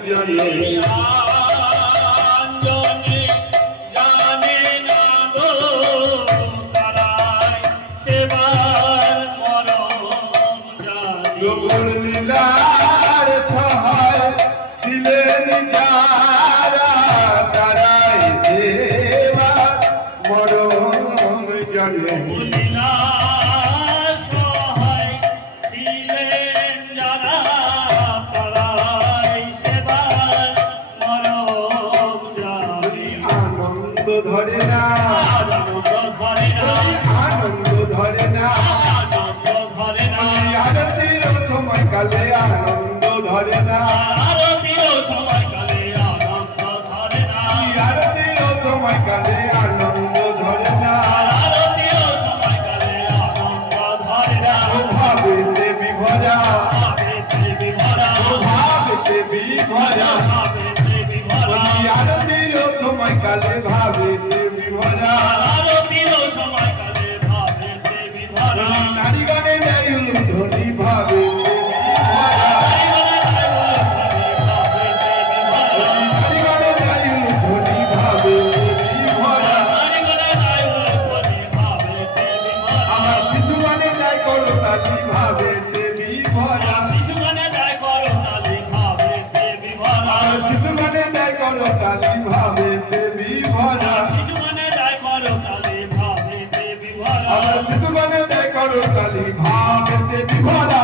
জনে জনে জানে না গো তারাই সেবার মরম জানে প্রভুর লীলার সহায় ছিলেন যারা তারাই সেবার মরম জনে ধরে না আনন্দ ধরে না আরতির সময় কালে আনন্দ ধরে না আরতির সময় কালে আনন্দ ধরে না ভাবেতে বিভরা আরতির সময় কালে ভাবেতে বিভরা নারীগণে দেয় ধ্বনি ভাবেতে নারীগণে দেয় ধ্বনি ভাবেতে বিভরা আমার শিশু মানে দেয় করো তালি ভাবেতে বিভরা শিশু মানে দেয় করো তালি ভাবেতে বিভরা আমার শিশু মানে দেয় করো তালি ভাবেতে বিভরা আমার শিশু মানে দেয় করো তালি ভাবেতে বিভরা